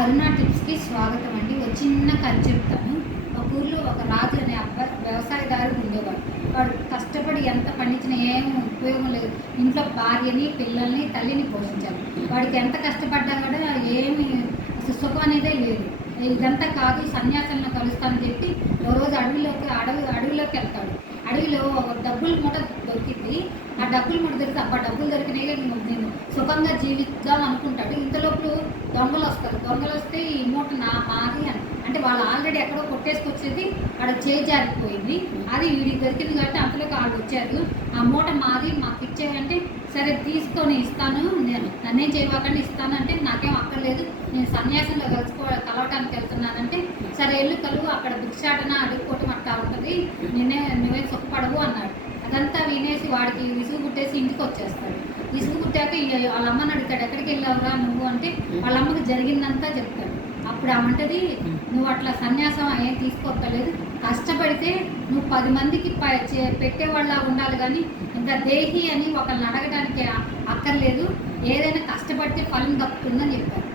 అరుణ టిప్స్కి స్వాగతం అండి. ఒక చిన్న కథ చెప్తాను. ఒక ఊర్లో ఒక రాజు అనే అబ్బాయి వ్యవసాయదారుడు ఉండేవాడు. వాడు కష్టపడి ఎంత పండించినా ఏం ఉపయోగం లేదు. ఇంట్లో భార్యని, పిల్లల్ని, తల్లిని పోషించాలి. వాడికి ఎంత కష్టపడ్డా కూడా ఏమి అసలు సుఖం అనేదే లేదు. ఇదంతా కాదు, సన్యాసంలో కలుస్తానని చెప్పి ఓ రోజు అడవిలోకి వెళ్తాడు. అడవిలో ఒక డబ్బుల మూట దొరికింది. ఆ డబ్బుల మూట దొరికితే అబ్బా డబ్బులు దొరికినాయి, నేను సుఖంగా జీవిద్దాం అనుకుంటాడు. ఇంతలోపు దొంగలు వస్తారు. దొంగలు వస్తే ఈ మూట మాది అని అంటే వాళ్ళు ఆల్రెడీ ఎక్కడో కొట్టేసుకొచ్చేది అక్కడ చేజారిపోయింది. అది వీడికి దొరికింది కాబట్టి అంతలోకి వాళ్ళు వచ్చారు. ఆ మూట మాది, మాకు ఇచ్చేయంటే సరే తీసుకొని ఇస్తాను, నన్నేం చేయవాకండి ఇస్తాను అంటే నాకేం అక్కర్లేదు, నేను సన్యాసంలో కలవటానికి వెళ్తున్నానంటే సరే వెళ్ళు కలువు, అక్కడ భిక్షాటన అడుక్కోవటం అట్లా ఉంటుంది, నువ్వే సుఖపడవు అన్నాడు. అదంతా వినేసి వాడికి విసుగు పుట్టేసి ఇంటికి వచ్చేస్తాడు. విసుగు పుట్టాక వాళ్ళ అమ్మని అడుగుతాడు, ఎక్కడికి వెళ్ళావురా నువ్వు అంటే వాళ్ళ అమ్మకి జరిగిందంతా చెప్తాడు. అప్పుడు ఆమంటది, నువ్వు అట్లా సన్యాసం ఏం తీసుకోక్కర్లేదు, కష్టపడితే నువ్వు 10 మందికి పెట్టేవాళ్ళ ఉండాలి, కానీ ఇంకా దేహి అని ఒకరిని అడగడానికి అక్కర్లేదు, ఏదైనా కష్టపడితే ఫలం దక్కుతుందని చెప్పారు.